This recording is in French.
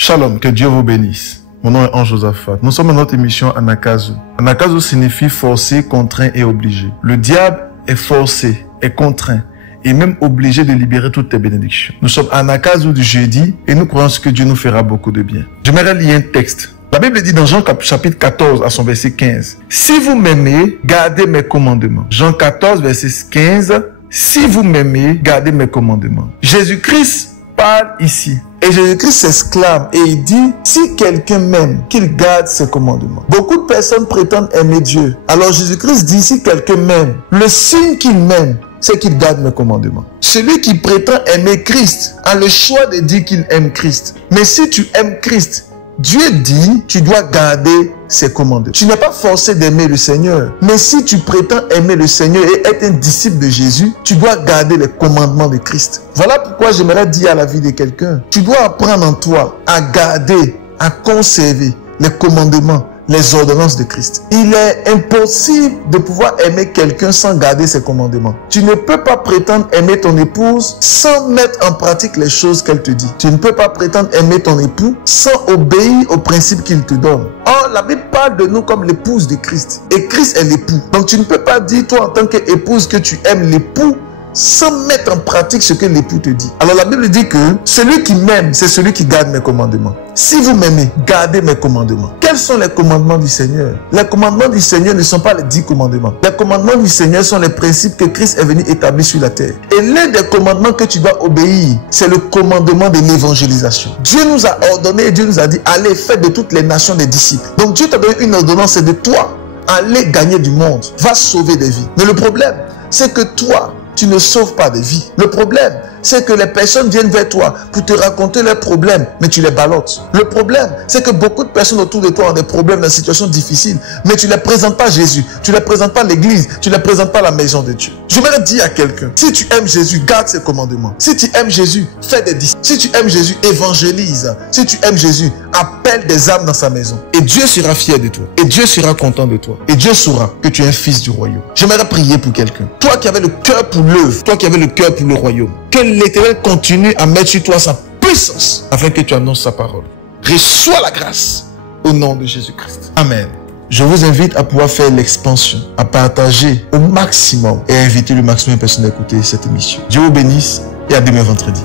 Shalom, que Dieu vous bénisse. Mon nom est Ange Josaphat. Nous sommes dans notre émission Anakazu. Anakazu signifie forcé, contraint et obligé. Le diable est forcé, est contraint et même obligé de libérer toutes tes bénédictions. Nous sommes Anakazu du jeudi et nous croyons que Dieu nous fera beaucoup de bien. J'aimerais lire un texte. La Bible dit dans Jean chapitre 14 à son verset 15. Si vous m'aimez, gardez mes commandements. Jean 14 verset 15. Si vous m'aimez, gardez mes commandements. Jésus-Christ parle ici. Et Jésus-Christ s'exclame et il dit, si quelqu'un m'aime, qu'il garde ses commandements. Beaucoup de personnes prétendent aimer Dieu. Alors Jésus-Christ dit, si quelqu'un m'aime, le signe qu'il m'aime, c'est qu'il garde mes commandements. Celui qui prétend aimer Christ a le choix de dire qu'il aime Christ. Mais si tu aimes Christ, Dieu dit, tu dois garder ses commandements. Tu n'es pas forcé d'aimer le Seigneur. Mais si tu prétends aimer le Seigneur et être un disciple de Jésus, tu dois garder les commandements de Christ. Voilà pourquoi j'aimerais dire à la vie de quelqu'un, tu dois apprendre en toi à garder, à conserver les commandements, les ordonnances de Christ. Il est impossible de pouvoir aimer quelqu'un sans garder ses commandements. Tu ne peux pas prétendre aimer ton épouse sans mettre en pratique les choses qu'elle te dit. Tu ne peux pas prétendre aimer ton époux sans obéir aux principes qu'il te donne. Or, la Bible parle de nous comme l'épouse de Christ. Et Christ est l'époux. Donc, tu ne peux pas dire, toi, en tant qu'épouse, que tu aimes l'époux sans mettre en pratique ce que l'époux te dit. Alors la Bible dit que celui qui m'aime, c'est celui qui garde mes commandements. Si vous m'aimez, gardez mes commandements. Quels sont les commandements du Seigneur? Les commandements du Seigneur ne sont pas les 10 commandements. Les commandements du Seigneur sont les principes que Christ est venu établir sur la terre. Et l'un des commandements que tu dois obéir, c'est le commandement de l'évangélisation. Dieu nous a ordonné, Dieu nous a dit, allez, faites de toutes les nations des disciples. Donc Dieu t'a donné une ordonnance, c'est de toi, allez gagner du monde, va sauver des vies. Mais le problème, c'est que toi, tu ne sauves pas des vies. Le problème, c'est que les personnes viennent vers toi pour te raconter leurs problèmes, mais tu les ballottes. Le problème, c'est que beaucoup de personnes autour de toi ont des problèmes, des situations difficiles, mais tu ne les présentes pas Jésus, tu ne les présentes pas l'église, tu ne les présentes pas la maison de Dieu. Je voudrais dire à quelqu'un, si tu aimes Jésus, garde ses commandements. Si tu aimes Jésus, fais des disciples. Si tu aimes Jésus, évangélise. Si tu aimes Jésus, appelle des âmes dans sa maison. Et Dieu sera fier de toi. Et Dieu sera content de toi. Et Dieu saura que tu es un fils du royaume. J'aimerais prier pour quelqu'un. Toi qui avais le cœur pour l'œuvre, toi qui avais le cœur pour le royaume, que l'Éternel continue à mettre sur toi sa puissance afin que tu annonces sa parole. Reçois la grâce au nom de Jésus-Christ. Amen. Je vous invite à pouvoir faire l'expansion, à partager au maximum et à inviter le maximum de personnes à écouter cette émission. Dieu vous bénisse et à demain vendredi.